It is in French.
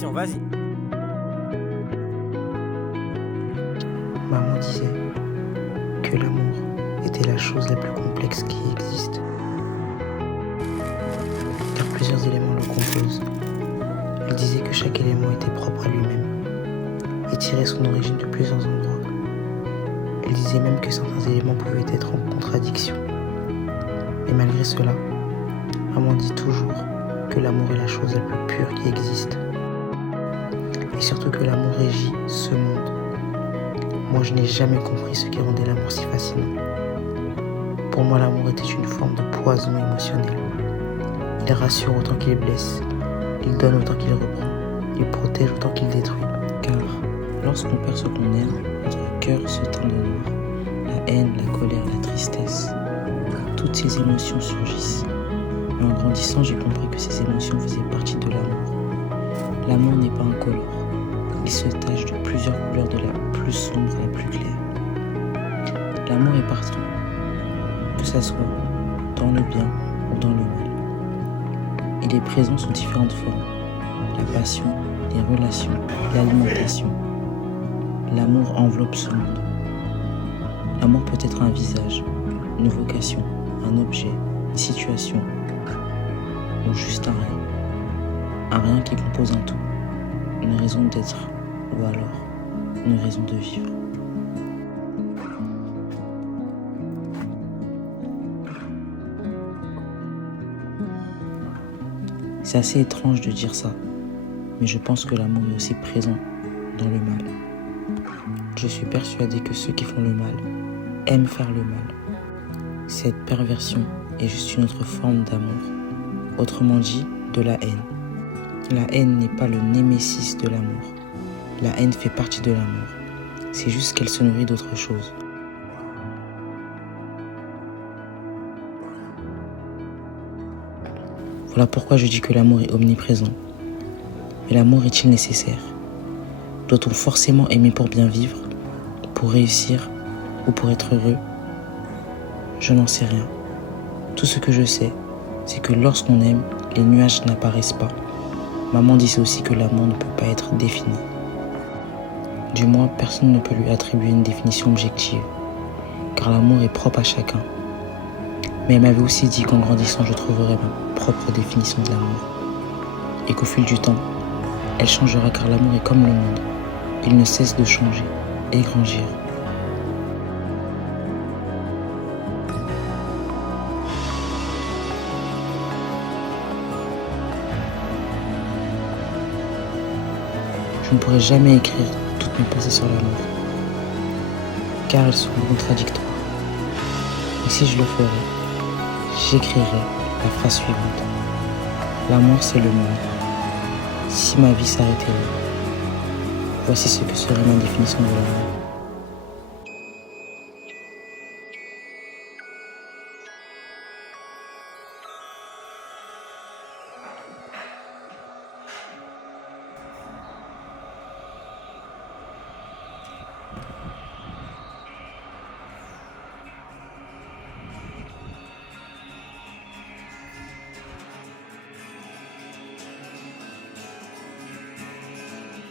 définition, vas-y. Maman disait que l'amour était la chose la plus complexe qui existe, car plusieurs éléments le composent. Elle disait que chaque élément était propre à lui-même et tirait son origine de plusieurs endroits. Elle disait même que certains éléments pouvaient être en contradiction. Et malgré cela, maman dit toujours que l'amour est la chose la plus pure qui existe. Et surtout que l'amour régit ce monde. Moi, je n'ai jamais compris ce qui rendait l'amour si fascinant. Pour moi, l'amour était une forme de poison émotionnel. Il rassure autant qu'il blesse. Il donne autant qu'il reprend. Il protège autant qu'il détruit. Car lorsqu'on perd ce qu'on aime, notre cœur se teint de noir. La haine, la colère, la tristesse, toutes ces émotions surgissent. Mais en grandissant, j'ai compris que ces émotions faisaient partie de l'amour. L'amour n'est pas incolore. Il se tache de plusieurs couleurs, de la plus sombre à la plus claire. L'amour est partout, que ça soit dans le bien ou dans le mal. Il est présent sous différentes formes. La passion, les relations, l'alimentation. L'amour enveloppe ce monde. L'amour peut être un visage, une vocation, un objet, une situation, ou juste un rien. Un rien qui compose un tout, une raison d'être, ou alors une raison de vivre. C'est assez étrange de dire ça, mais je pense que l'amour est aussi présent dans le mal. Je suis persuadé que ceux qui font le mal aiment faire le mal. Cette perversion est juste une autre forme d'amour, autrement dit, de la haine. La haine n'est pas le némésis de l'amour. La haine fait partie de l'amour. C'est juste qu'elle se nourrit d'autre chose. Voilà pourquoi je dis que l'amour est omniprésent. Mais l'amour est-il nécessaire? Doit-on forcément aimer pour bien vivre, pour réussir ou pour être heureux? Je n'en sais rien. Tout ce que je sais, c'est que lorsqu'on aime, les nuages n'apparaissent pas. Maman disait aussi que l'amour ne peut pas être défini. Du moins, personne ne peut lui attribuer une définition objective, car l'amour est propre à chacun. Mais elle m'avait aussi dit qu'en grandissant, je trouverais ma propre définition de l'amour. Et qu'au fil du temps, elle changera car l'amour est comme le monde. Il ne cesse de changer et grandir. Je ne pourrai jamais écrire toutes mes pensées sur l'amour, car elles seront contradictoires. Et si je le ferais, j'écrirais la phrase suivante. L'amour, c'est le monde. Si ma vie s'arrêtait là, voici ce que serait ma définition de l'amour.